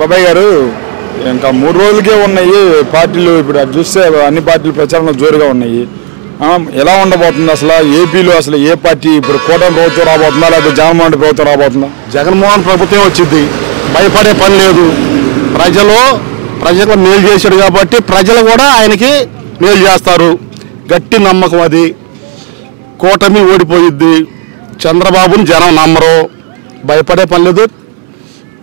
బాబాయ్ గారు ఇంకా 3 రోజులకే ఉన్నాయి పార్టీలు. ఇప్పుడు అది చూస్తే అన్ని పార్టీలు ప్రచారంలో జోరుగా ఉన్నాయి. ఎలా ఉండబోతుంది అసలు ఏపీలో? అసలు ఏ పార్టీ ఇప్పుడు కూటమి ప్రభుత్వం రాబోతుందా లేకపోతే జగన్మోహన్ రెడ్డి ప్రభుత్వం రాబోతుందా? జగన్మోహన్ ప్రభుత్వం వచ్చింది, భయపడే పని లేదు. ప్రజలకు మేలు చేశాడు కాబట్టి ప్రజలు కూడా ఆయనకి మేలు చేస్తారు. గట్టి నమ్మకం అది. కూటమి ఓడిపోయిద్ది. చంద్రబాబుని జనం నమ్మరు, భయపడే పని లేదు.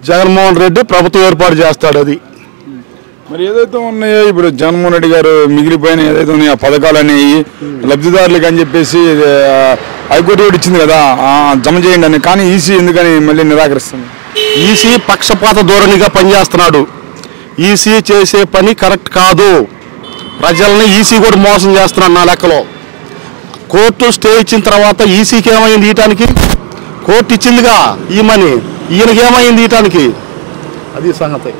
జగన్మోహన్ రెడ్డి ప్రభుత్వం ఏర్పాటు చేస్తాడు. అది మరి ఏదైతే ఉన్నాయో ఇప్పుడు జగన్మోహన్ రెడ్డి గారు మిగిలిపోయిన ఏదైతే ఉన్నాయో ఆ పథకాలు అనేవి లబ్ధిదారులకు అని చెప్పేసి హైకోర్టు కూడా ఇచ్చింది కదా, జమ చేయండి అని. కానీ ఈసీ ఎందుకని మళ్ళీ నిరాకరిస్తుంది? ఈసీ పక్షపాత ధోరణిగా పనిచేస్తున్నాడు. ఈసీ చేసే పని కరెక్ట్ కాదు. ప్రజల్ని ఈసీ కూడా మోసం చేస్తున్నాడు నా లెక్కలో. కోర్టు స్టే ఇచ్చిన తర్వాత ఈసీకి ఏమైంది ఇయటానికి? కోర్టు ఇచ్చిందిగా ఈమని, ఈయనకి ఏమైంది ఇయటానికి? అది సంగతి.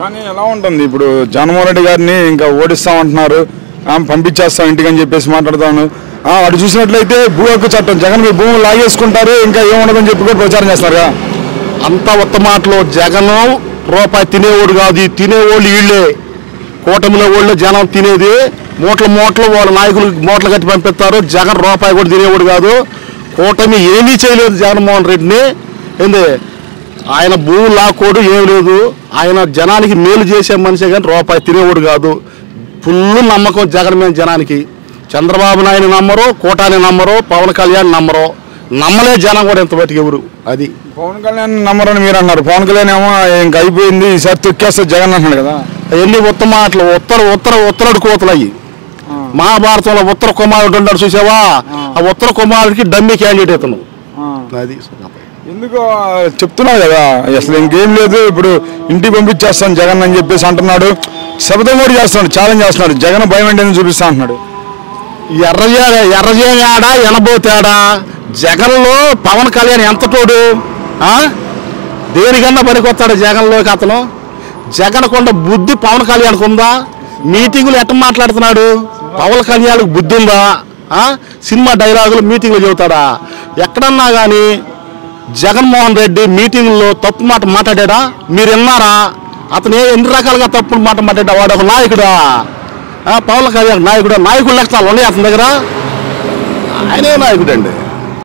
కానీ ఎలా ఉంటుంది ఇప్పుడు జగన్మోహన్ రెడ్డి గారిని ఇంకా ఓడిస్తామంటున్నారు, పంపించేస్తాం ఇంటికి అని చెప్పేసి మాట్లాడుతాను. అటు చూసినట్లయితే భూ హక్కు చట్టం, జగన్ భూములు లాగేసుకుంటారు, ఇంకా ఏముండదని చెప్పి కూడా ప్రచారం చేస్తారుగా. అంత ఉత్త మాటలు. జగన్ రూపాయి తినేవాడు కాదు, తినేవాళ్ళు వీళ్ళే. కూటమిలో వాళ్ళు జనం తినేది మూటలు వాళ్ళ నాయకులు మూటలు కట్టి పంపిస్తారు. జగన్ రూపాయి కూడా తినేవాడు కాదు. కూటమి ఏమీ చేయలేదు జగన్మోహన్ రెడ్డిని. ఏంది ఆయన భూములు లాక్కోడు, ఏం లేదు. ఆయన జనానికి మేలు చేసే మనిషి కానీ రూపాయి తినేవాడు కాదు. ఫుల్ నమ్మకం జగన్ మీద జనానికి. చంద్రబాబు నాయుడు నమ్మరు, కూటాని నమ్మరు, పవన్ కళ్యాణ్ నమ్మరు. నమ్మలే జనం కూడా ఇంతవరకు ఎవరు. అది పవన్ కళ్యాణ్ నమ్మరని మీరు అన్నారు. పవన్ కళ్యాణ్ ఏమో ఇంక అయిపోయింది, ఈసారి తొక్కేస్తే జగన్ అంటున్నాడు కదా. ఎన్ని ఉత్తమ మాటలు, ఉత్తరుడు కోతలు అయ్యి. మహాభారతంలో ఉత్తర కుమారుడు ఉన్నాడు చూసావా? ఆ ఉత్తర కుమారుడికి డమ్మీ క్యాండిడేట్ అతను. అది ఎందుకు చెప్తున్నాడు కదా, అసలు ఇంకేం లేదు, ఇప్పుడు ఇంటికి పంపించేస్తాను జగన్ అని చెప్పేసి అంటున్నాడు. శబ్దం కూడా చేస్తున్నాడు, ఛాలెంజ్ చేస్తున్నాడు. జగన్ భయం ఏంటని చూపిస్తా అంటున్నాడు. ఎర్రజేయాడా ఎనబోతాడా? జగన్లో పవన్ కళ్యాణ్ ఎంత తోడు? దేనికన్నా పనికొస్తాడు జగన్లోకి అతను? జగన్ కొండ బుద్ధి పవన్ కళ్యాణ్కి ఉందా? మీటింగులు ఎట్ట మాట్లాడుతున్నాడు? పవన్ కళ్యాణ్కి బుద్ధి ఉందా? సినిమా డైలాగులు మీటింగ్లు చెబుతాడా? ఎక్కడన్నా కానీ జగన్మోహన్ రెడ్డి మీటింగుల్లో తప్పు మాట మాట్లాడా? మీరు విన్నారా? అతను ఎన్ని రకాలుగా తప్పుడు మాట మాట్లాడా? వాడు ఒక నాయకుడా? పవన్ కళ్యాణ్ నాయకుడు లెక్కలు ఉన్నాయి అతని దగ్గర. ఆయనే నాయకుడు అండి.